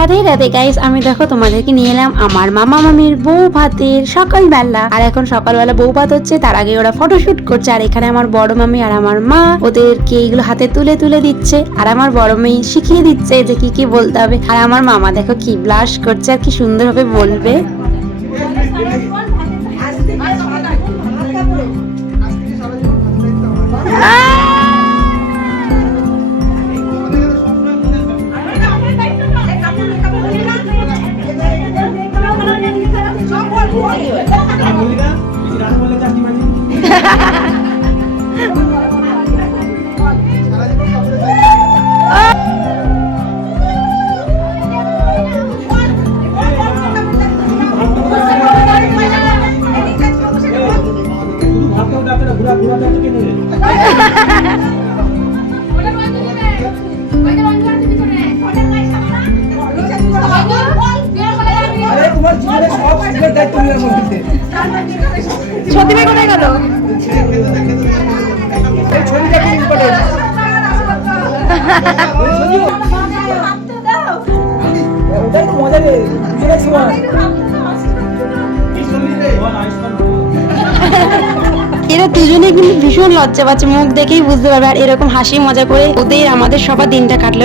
Radhe Radhe guys, আমি দেখো তোমাদেরকে নিয়ে এলাম আমার মামা মামির বউ ভাতের সকালবেলা। আর এখন সকালবেলা বউ ভাত হচ্ছে, তার আগে ওরা ফটোশুট করছে। আর এখানে আমার বড় মামি আর আমার মা ওদেরকে এইগুলো হাতে তুলে তুলে দিচ্ছে, আর আমার বড় মেয়ে শিখিয়ে দিচ্ছে যে কি কি বলতে হবে। আর আমার মামা দেখো কি ব্লাশ করছে আর কি সুন্দরভাবে বলবে। সত্যি কোথায় গেল? এরা দুজনে কিন্তু ভীষণ লজ্জা পাচ্ছে, মুখ দেখেই বুঝতে পারবে। আর এরকম হাসি মজা করে ওদের আমাদের সবার দিনটা কাটলো।